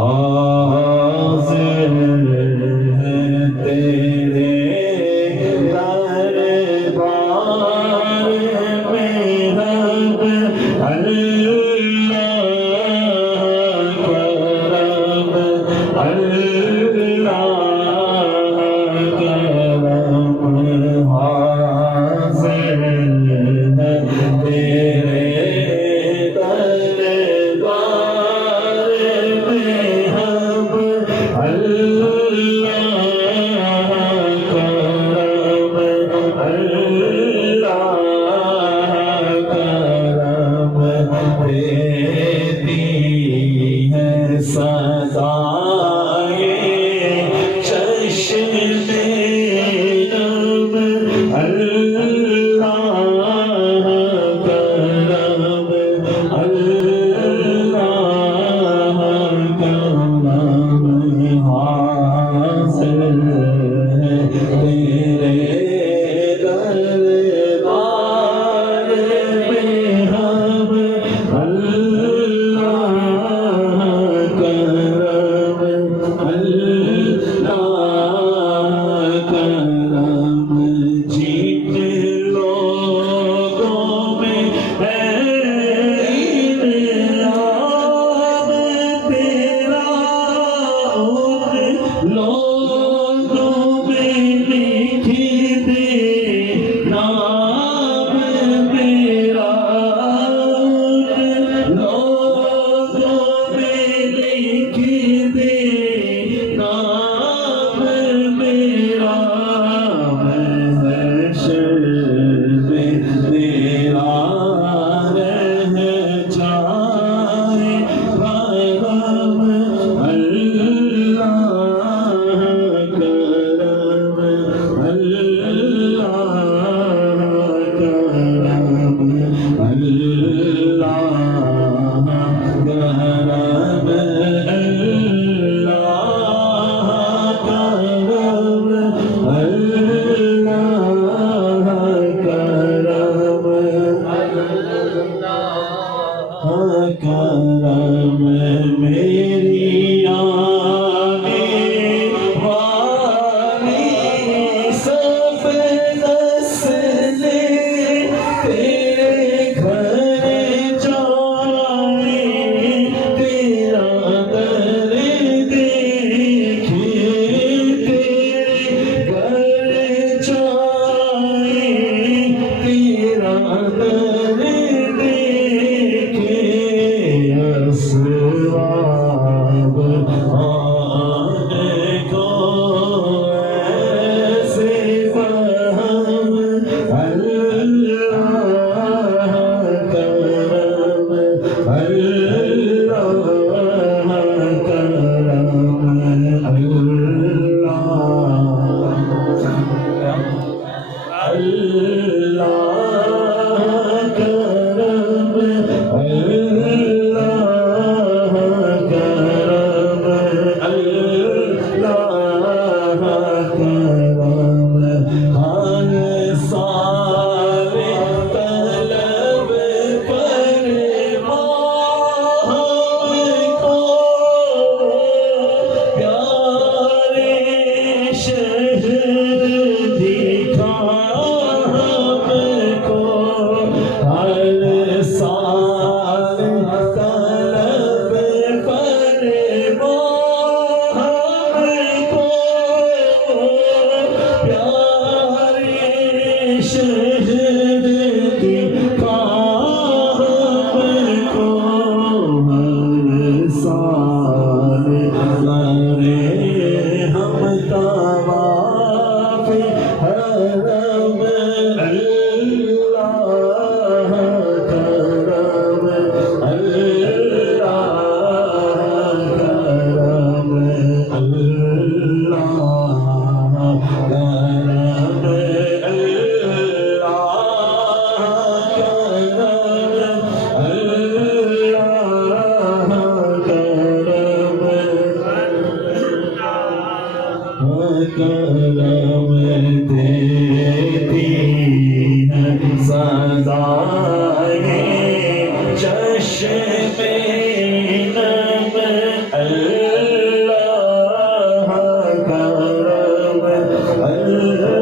حاضر ہے تیرے دربار میں رب اللہ کرم اللہ کرم حاضر ہے تیرے دربار میں ہم اللہ کرم اللہ کرم دیتی ہے صدائے چشم نم اللہ کرم اللہ کرم حاضر ہے تیرے دربار میں ہم اللہ کرم اللہ کرم جن لوگوں میں ہے انعام تیرا ان لوگوں میں لکھ دے نام میرا ان لوگوں میں لکھ دے نام میرا محشر میں تیرا رہ جائے کرم اللہ کرم اللہ کرم اللہ کرم کرم میری آنے والی سب نسلیں تیرے گھر جائیں تیرا در دیکھیں تیرے گھر جائیں تیرا در اسباب آنے کو ایسے فہم اللہ کرم اللہ کرم اللہ کرم اللہ کرم